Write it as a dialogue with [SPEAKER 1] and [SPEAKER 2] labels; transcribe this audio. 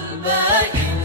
[SPEAKER 1] قلبك